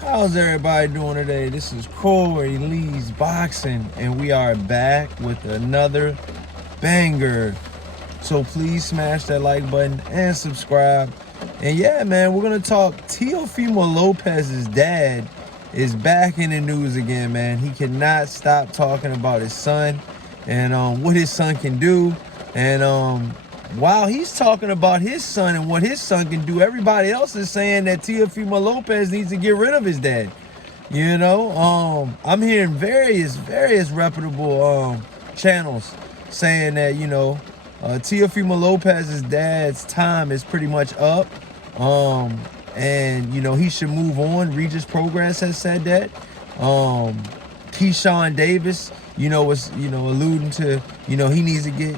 How's everybody doing today? This is Corey Lee's Boxing, and we are back with another banger. So please smash that like button and subscribe. And yeah, man, we're gonna talk. Teofimo Lopez's dad is back in the news again, man. He cannot stop talking about his son and what his son can do. And while he's talking about his son and what his son can do, everybody else is saying that Teofimo Lopez needs to get rid of his dad. I'm hearing various reputable channels saying that, Teofimo Lopez's dad's time is pretty much up. And he should move on. Regis Prograis has said that. Keyshawn Davis, was alluding to, he needs to get,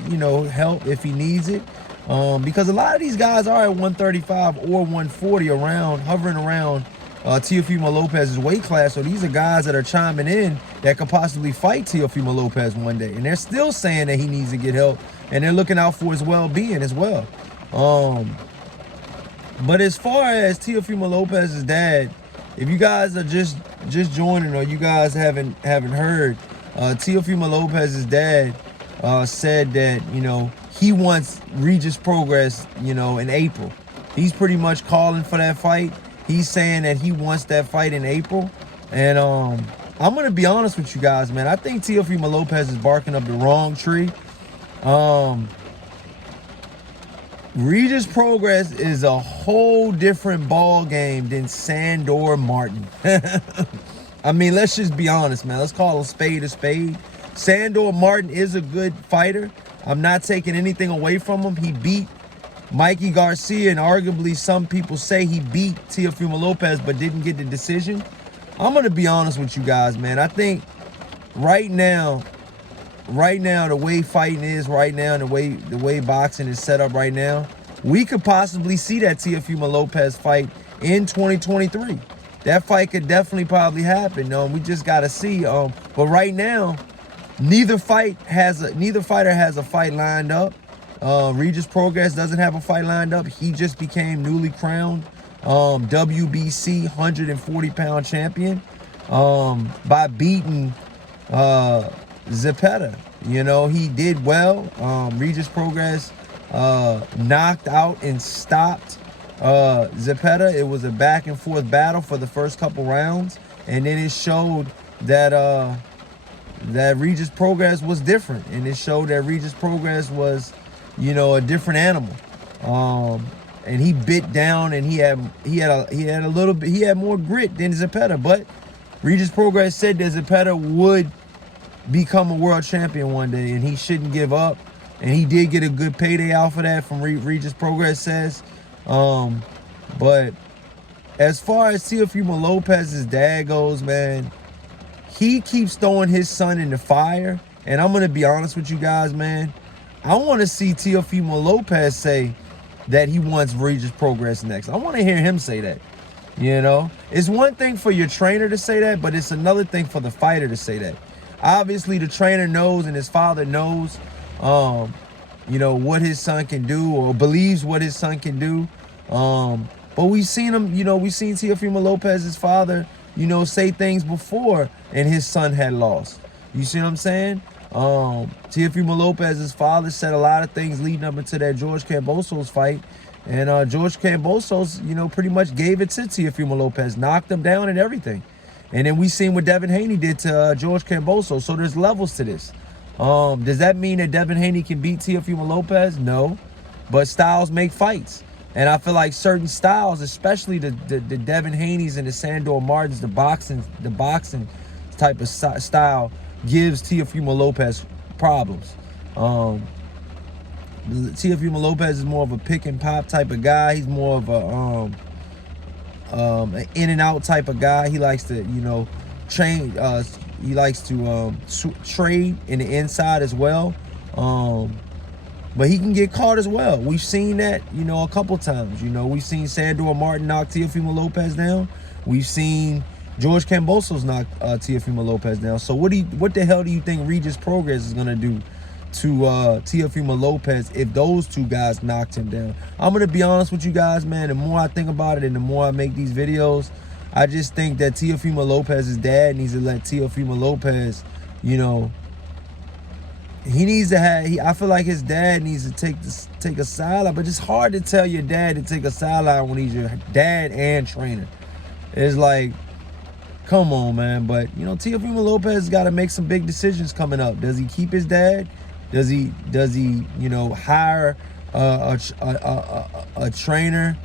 help if he needs it. Because a lot of these guys are at 135 or 140 hovering around Teofimo Lopez's weight class. So these are guys that are chiming in that could possibly fight Teofimo Lopez one day. And they're still saying that he needs to get help. And they're looking out for his well-being as well. But as far as Teofimo Lopez's dad, if you guys are just joining or you guys haven't heard, Teofimo Lopez's dad said that, he wants Regis Prograis, in April. He's pretty much calling for that fight. He's saying that he wants that fight in April. And I'm going to be honest with you guys, man. I think Teofimo Lopez is barking up the wrong tree. Regis Prograis is a whole different ball game than Sandor Martin. I mean, let's just be honest, man. Let's call a spade a spade. Sandor Martin is a good fighter. I'm not taking anything away from him. He beat Mikey Garcia, and arguably some people say he beat Teofimo Lopez but didn't get the decision. I'm going to be honest with you guys, man. I think right now, the way fighting is right now, and the way boxing is set up right now, we could possibly see that Teofimo Lopez fight in 2023. That fight could definitely probably happen. We just got to see. But right now, neither fighter has a fight lined up. Regis Prograis doesn't have a fight lined up. He just became newly crowned WBC 140-pound champion by beating Zepeda. He did well. Regis Prograis knocked out and stopped Zepeda. It was a back and forth battle for the first couple rounds, and then it showed that that Regis Prograis was different, and it showed that Regis Prograis was, a different animal. And he bit down, and he had more grit than Zepeda. But Regis Prograis said that Zepeda would become a world champion one day, and he shouldn't give up. And he did get a good payday off of that, from Regis Prograis says. But as far as Teofimo Lopez's dad goes, man, he keeps throwing his son in the fire. And I'm going to be honest with you guys, man. I want to see Teofimo Lopez say that he wants Regis Prograis next. I want to hear him say that. It's one thing for your trainer to say that, but it's another thing for the fighter to say that. Obviously, the trainer knows and his father knows, what his son can do, or believes what his son can do. But we've seen him, we've seen Teofimo Lopez's father, say things before and his son had lost. You see what I'm saying? Teofimo Lopez's father said a lot of things leading up into that George Kambosos fight. And George Kambosos, pretty much gave it to Teofimo Lopez, knocked him down and everything. And then we seen what Devin Haney did to George Kambosos. So there's levels to this. Does that mean that Devin Haney can beat Teofimo Lopez? No. But styles make fights. And I feel like certain styles, especially the Devin Haneys and the Sandor Martins, the boxing type of style, gives Teofimo Lopez problems. Teofimo Lopez is more of a pick and pop type of guy. He's more of a an in and out type of guy. He likes to, train. He likes to trade in the inside as well. But he can get caught as well. We've seen that, a couple times. We've seen Sandor Martin knock Teofimo Lopez down. We've seen George Kambosos knock Teofimo Lopez down. So what the hell do you think Regis Prograis is gonna do to Teofimo Lopez if those two guys knocked him down? I'm gonna be honest with you guys, man. The more I think about it and the more I make these videos, I just think that Teofimo Lopez's dad needs to let Teofimo Lopez, you know, he needs to have, I feel like his dad needs to take a sideline, but it's hard to tell your dad to take a sideline when he's your dad and trainer. It's like, come on, man. But, you know, Teofimo Lopez got to make some big decisions coming up. Does he keep his dad? Does he you know, hire a trainer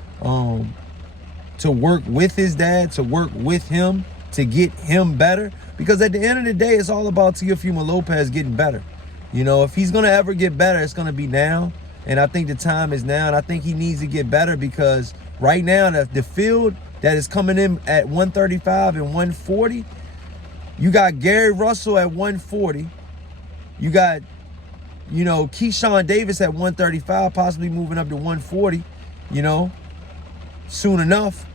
to work with his dad, to work with him, to get him better? Because at the end of the day, it's all about Teofimo Lopez getting better. You know, if he's going to ever get better, it's going to be now. And I think the time is now. And I think he needs to get better because right now, the field that is coming in at 135 and 140, you got Gary Russell at 140. You got, you know, Keyshawn Davis at 135, possibly moving up to 140, you know, soon enough.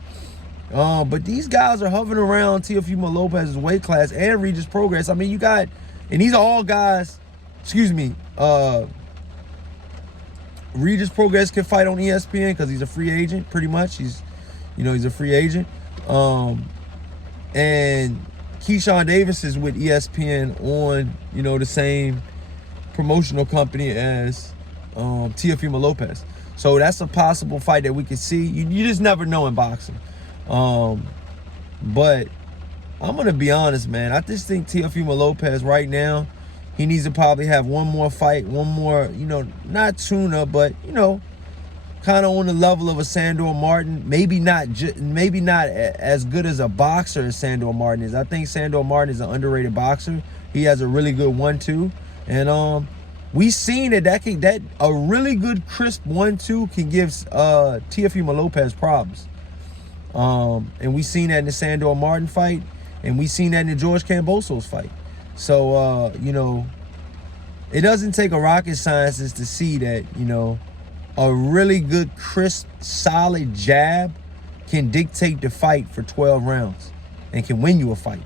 But these guys are hovering around Teofimo Lopez's weight class and Regis Prograis. I mean, you got, and these are all guys, excuse me, Regis Prograis can fight on ESPN because he's a free agent, pretty much. He's a free agent. And Keyshawn Davis is with ESPN on, you know, the same promotional company as Teofimo Lopez. So that's a possible fight that we could see. You just never know in boxing. But I'm going to be honest, man. I just think Teofimo Lopez right now, he needs to probably have one more fight, one more, you know, not tune-up, but, you know, kind of on the level of a Sandor Martin. Maybe not as good as a boxer as Sandor Martin is. I think Sandor Martin is an underrated boxer. He has a really good 1-2. And we seen that a really good crisp 1-2 can give Teofimo Lopez problems. And we seen that in the Sandor Martin fight, and we seen that in the George Kambosos fight. So, you know, it doesn't take a rocket scientist to see that, you know, a really good, crisp, solid jab can dictate the fight for 12 rounds and can win you a fight,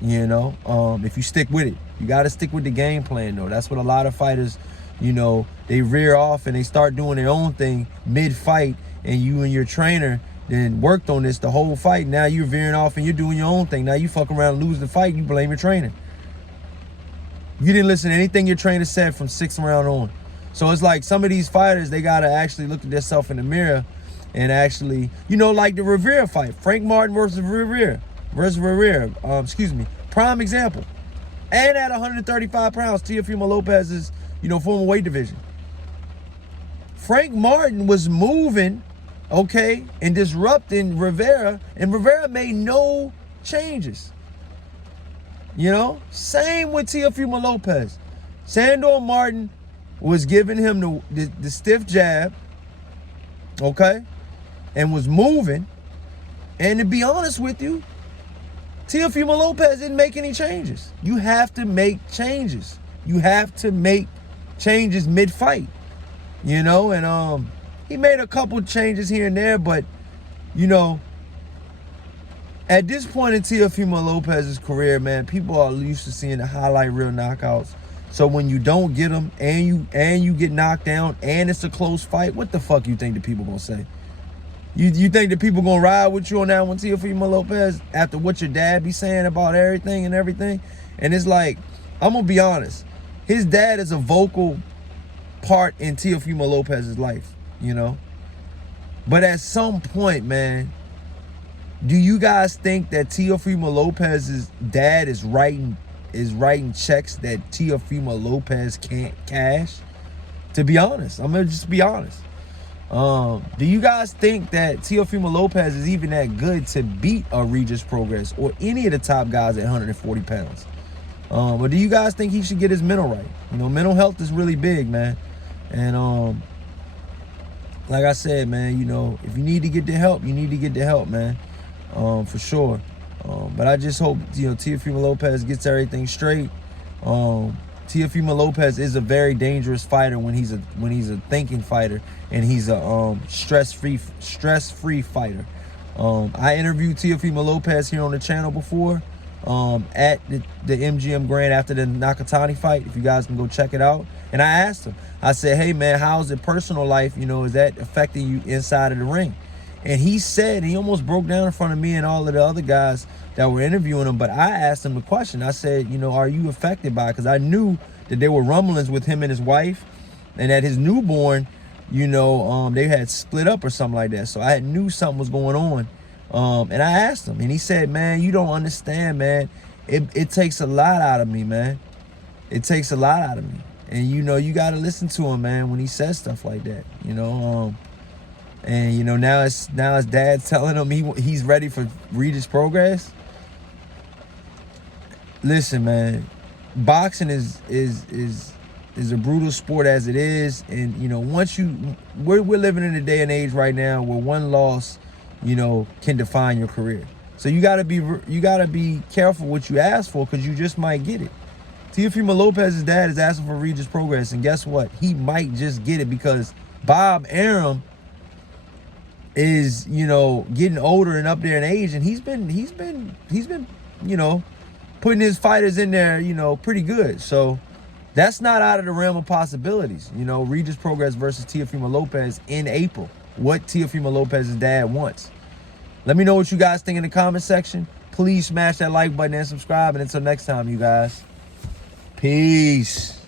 you know, if you stick with it. You got to stick with the game plan, though. That's what a lot of fighters, you know, they rear off and they start doing their own thing mid-fight, and you and your trainer then worked on this the whole fight. Now you're veering off and you're doing your own thing. Now you fuck around and lose the fight, you blame your trainer. You didn't listen to anything your trainer said from 6th round on. So it's like some of these fighters, they got to actually look at themselves in the mirror and actually, you know, like the Rivera fight. Frank Martin versus Rivera. Prime example. And at 135 pounds, Teofimo Lopez's, you know, former weight division. Frank Martin was moving, okay, and disrupting Rivera, and Rivera made no changes. You know, same with Teofimo Lopez. Sandor Martin was giving him the stiff jab, okay, and was moving. And to be honest with you, Teofimo Lopez didn't make any changes. You have to make changes. You have to make changes mid-fight, you know, and he made a couple changes here and there, but, you know, at this point in Teofimo Lopez's career, man, people are used to seeing the highlight reel knockouts. So when you don't get them and you get knocked down and it's a close fight, what the fuck you think the people gonna say? You think the people gonna ride with you on that one, Teofimo Lopez, after what your dad be saying about everything and everything? And it's like, I'm gonna be honest, his dad is a vocal part in Teofimo Lopez's life, you know? But at some point, man, do you guys think that Teofimo Lopez's dad is writing checks that Teofimo Lopez can't cash? To be honest, I'm gonna just be honest. Do you guys think that Teofimo Lopez is even that good to beat a Regis Prograis or any of the top guys at 140 pounds? Or do you guys think he should get his mental right? You know, mental health is really big, man. And like I said, man, you know, if you need to get the help, you need to get the help, man. For sure. But I just hope, you know, Teofimo Lopez gets everything straight. Teofimo Lopez is a very dangerous fighter when he's a thinking fighter, and he's a stress-free fighter. I interviewed Teofimo Lopez here on the channel before at the MGM Grand after the Nakatani fight. If you guys can go check it out. And I asked him, I said, hey, man, how's the personal life? You know, is that affecting you inside of the ring? And he said, he almost broke down in front of me and all of the other guys that were interviewing him. But I asked him the question. I said, you know, are you affected by it? Because I knew that there were rumblings with him and his wife, and that his newborn, you know, they had split up or something like that. So I knew something was going on. And I asked him, and he said, man, you don't understand, man. It takes a lot out of me, man. It takes a lot out of me. And, you know, you got to listen to him, man, when he says stuff like that, you know. And, you know, now his dad's telling him he's ready for Regis Prograis. Listen, man, boxing is a brutal sport as it is. And, you know, we're living in a day and age right now where one loss, you know, can define your career. So you gotta be careful what you ask for, because you just might get it. Teofimo Lopez's dad is asking for Regis Prograis, and guess what? He might just get it, because Bob Arum is, you know, getting older and up there in age, and he's been, you know, putting his fighters in there, you know, pretty good. So that's not out of the realm of possibilities. You know, Regis Prograis versus Teofimo Lopez in April. What Teofimo Lopez's dad wants. Let me know what you guys think in the comment section. Please smash that like button and subscribe. And until next time, you guys, peace.